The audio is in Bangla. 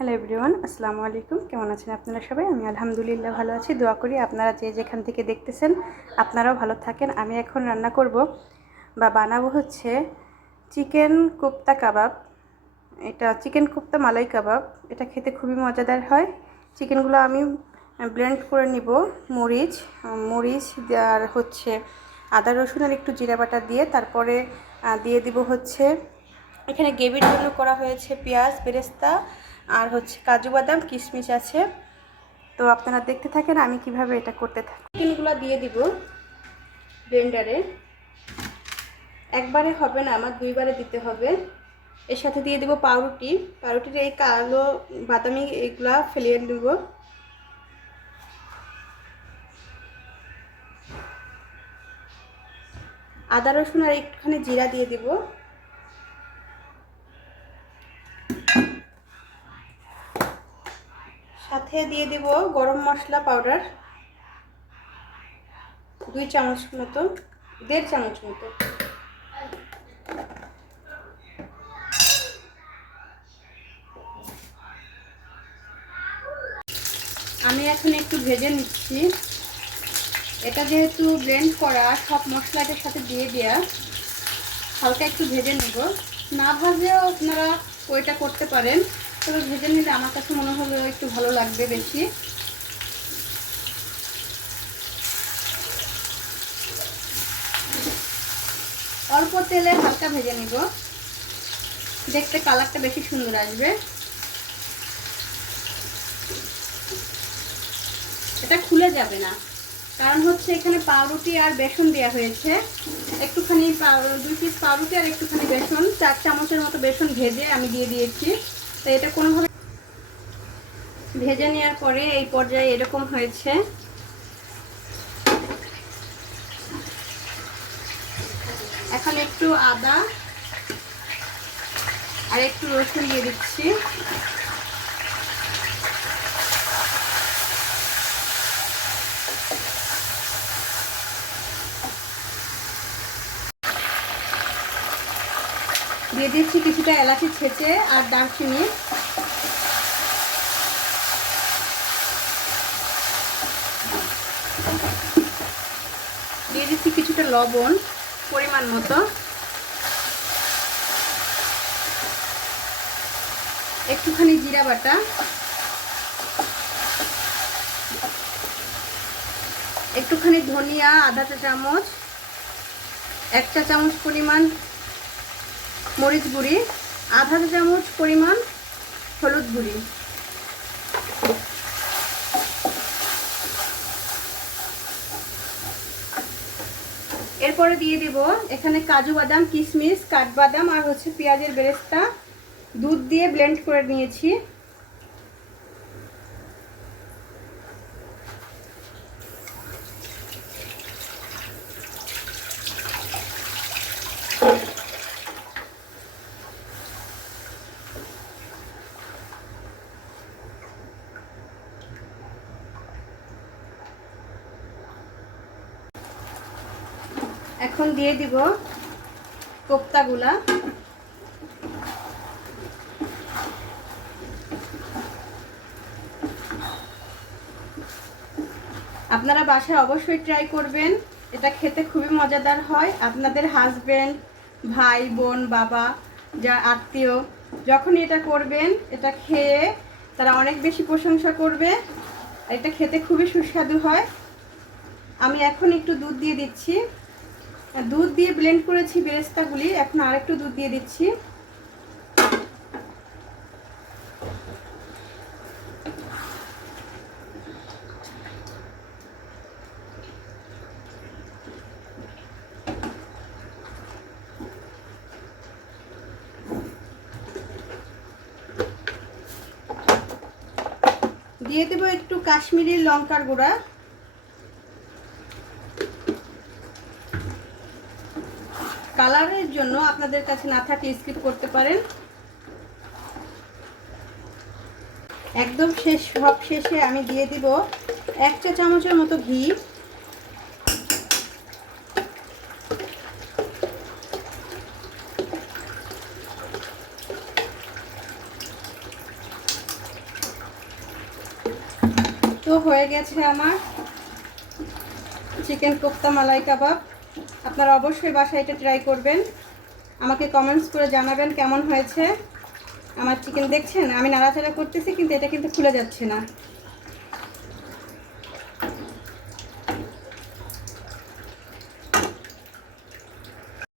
হ্যালো এভরিওয়ান, আসসালামু আলাইকুম। কেমন আছেন আপনারা সবাই? আমি আলহামদুলিল্লাহ ভালো আছি। দোয়া করি আপনারা যে যেখান থেকে দেখতেছেন আপনারাও ভালো থাকেন। আমি এখন রান্না করব বা বানাবো হচ্ছে চিকেন কোপ্তা কাবাব। এটা চিকেন কোপ্তা মালাই কাবাব। এটা খেতে খুবই মজাদার হয়। চিকেনগুলো আমি ব্লেন্ড করে নিব মরিচ আর হচ্ছে আদা রসুন আর একটু জিরা বাটা দিয়ে, তারপরে দিয়ে দিব হচ্ছে এখানে গ্রেভির জন্য করা হয়েছে পেঁয়াজ বেরেস্তা আর হচ্ছে কাজু বাদাম কিশমিশ আছে। তো আপনারা দেখতে থাকেন আমি কিভাবে এটা করতে থাকি। চিকেনগুলো দিয়ে দিব ব্লেন্ডারে। একবারে হবে না, আমার দুইবারে দিতে হবে। এর সাথে দিয়ে দেব পাউরুটির এই কালো বাদামি এগুলা ফেলিয়ে দেব। আদা রসুন আর একটুখানি জিরা দিয়ে দিব। সাথে দিয়ে দেব গরম মশলা পাউডার 2 চামচ মতো, 1.5 চামচ মতো। আমি এখন একটু ভেজে নিচ্ছি। এটা যেহেতু ব্লেন্ড করা, সব মশলাটার সাথে দিয়ে দেওয়া, হালকা একটু ভেজে নেব। না ভাজেও আপনারা ওইটা করতে পারেন, তবে ভেজে নিলে আমার কাছে মনে হলো একটু ভালো লাগবে বেশি। অল্প তেলে হালকা ভেজে নিব, দেখতে কালারটা বেশি সুন্দর আসবে। এটা খুলে যাবে না, কারণ হচ্ছে এখানে পাউরুটি আর বেসন দেওয়া হয়েছে। একটুখানি 2 পিস পাউরুটি আর একটুখানি বেসন, 4 চামচের মতো বেসন ভেজে আমি দিয়ে দিয়েছি। তো এটা কোনোভাবে ভেজে নেওয়ার পরে এই পর্যায়ে এরকম হয়েছে। এখন একটু আদা আর একটু রসুন দিয়ে দিচ্ছি। দিয়ে দিচ্ছি কিছুটা এলাচি ছেঁচে আর দারচিনি। দিয়ে দিচ্ছি কিছুটা লবণ পরিমাণ মতো, একটুখানি জিরা বাটা, একটুখানি ধনিয়া আধা চা চামচ, 1 চা চামচ পরিমাণ মরিচ গুঁড়ি, আধা চা চামচ পরিমাণ হলুদ গুঁড়ি। এরপরে দিয়ে দেব এখানে কাজু বাদাম কিশমিশ কাঠবাদাম আর হচ্ছে পেঁয়াজের বেরেস্তা দুধ দিয়ে ব্লেন্ড করে নিয়েছি। এখন দিয়ে দিব কোপ্তাগুলা। আপনারা বাসায় অবশ্যই ট্রাই করবেন, এটা খেতে খুবই মজাদার হয়। আপনাদের হাজবেন্ড, ভাই বোন, বাবা, যা আত্মীয় যখনই এটা করবেন, এটা খেয়ে তারা অনেক বেশি প্রশংসা করবে। এটা খেতে খুবই সুস্বাদু হয়। আমি এখন একটু দুধ দিয়ে দিচ্ছি। দুধ দিয়ে ব্লেন্ড করেছি বেরেস্তাগুলি, এখন আরেকটু দুধ দিয়ে দিচ্ছি। দিয়ে দেবো একটু কাশ্মীরি লঙ্কার গুঁড়া। কালারের জন্য আপনাদের কাছে না থাকলে স্কিপ করতে পারেন। একদম সব শেষে আমি দিয়ে দিব 1 চা চামচের মতো ঘি। তো হয়ে গেছে আমার চিকেন কোফতা মালাই কাবাব। আপনারা অবশ্যই বাসায় এটা ট্রাই করবেন, আমাকে কমেন্টস করে জানাবেন কেমন হয়েছে। আমার চিকেন দেখছেন আমি নাড়াচাড়া করতেছি কিন্তু এটা কিন্তু খুলে যাচ্ছে না।